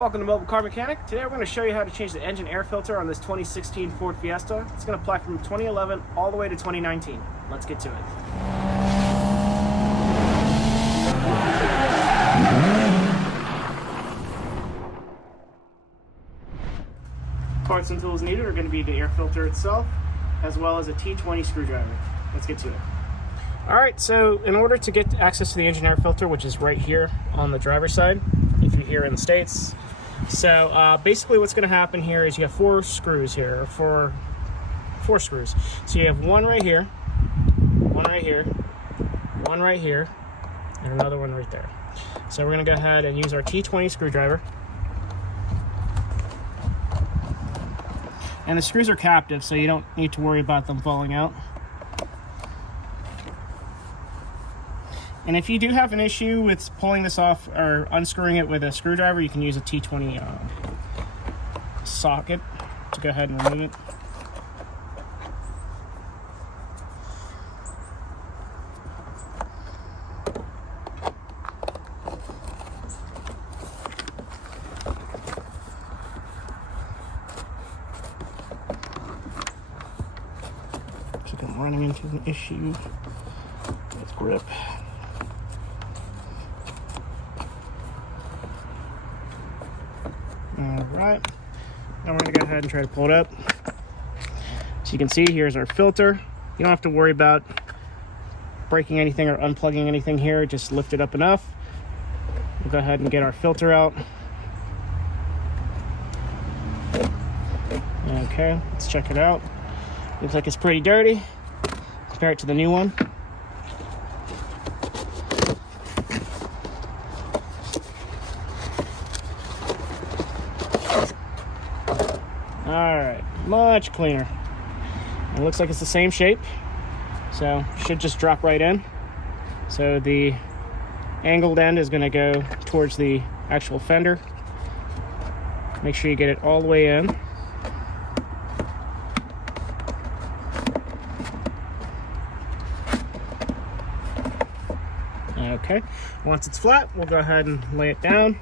Welcome to Mobile Car Mechanic. Today we're going to show you how to change the engine air filter on this 2016 Ford Fiesta. It's going to apply from 2011 all the way to 2019. Let's get to it. Parts and tools needed are going to be the air filter itself, as well as a T20 screwdriver. Let's get to it. Alright, so in order to get access to the engine air filter, which is right here on the driver's side, if you're here in the States. So basically what's going to happen here is you have four screws here, or four screws. So you have one right here, one right here, one right here, and another one right there. So we're going to go ahead and use our T20 screwdriver. And the screws are captive, so you don't need to worry about them falling out. And if you do have an issue with pulling this off or unscrewing it with a screwdriver, you can use a T20 socket to go ahead and remove it. Looks like I'm running into an issue with grip. Alright, now we're going to go ahead and try to pull it up. So you can see here's our filter. You don't have to worry about breaking anything or unplugging anything here. Just lift it up enough. We'll go ahead and get our filter out. Okay, let's check it out. Looks like it's pretty dirty. Compare it to the new one. Alright, much cleaner. It looks like it's the same shape, so should just drop right in. So the angled end is going to go towards the actual fender. Make sure you get it all the way in. Okay, once it's flat, we'll go ahead and lay it down.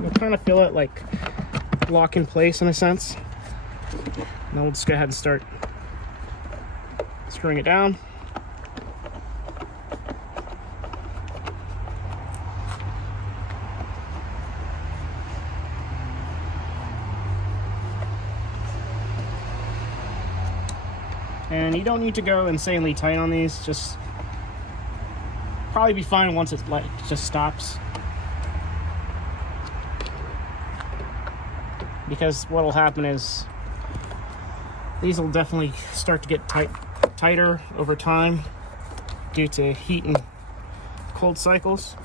We'll kind of feel it like lock in place in a sense. Now we'll just go ahead and start screwing it down. And you don't need to go insanely tight on these, just probably be fine once it just stops. Because what will happen is these will definitely start to get tighter over time due to heat and cold cycles.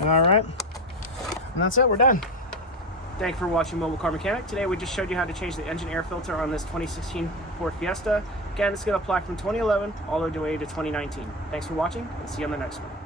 Alright, and that's it, we're done. Thank you for watching Mobile Car Mechanic. Today we just showed you how to change the engine air filter on this 2016 Ford Fiesta. Again, it's going to apply from 2011 all the way to 2019. Thanks for watching, and see you on the next one.